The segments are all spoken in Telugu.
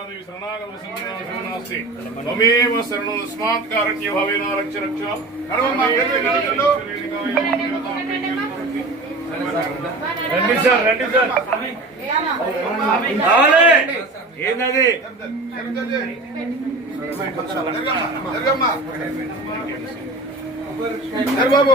ఆదేవి శరణాగతాస్తి త్వమేవ శరణం తస్మాత్ కారణ్య భవే నారక్ష రక్ష రండి సార్ రండి సార్ ఏందది బాబు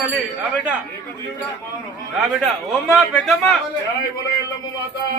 తల్లి రా బిడ్డ రా బిడ్డ ఓమ్మా माता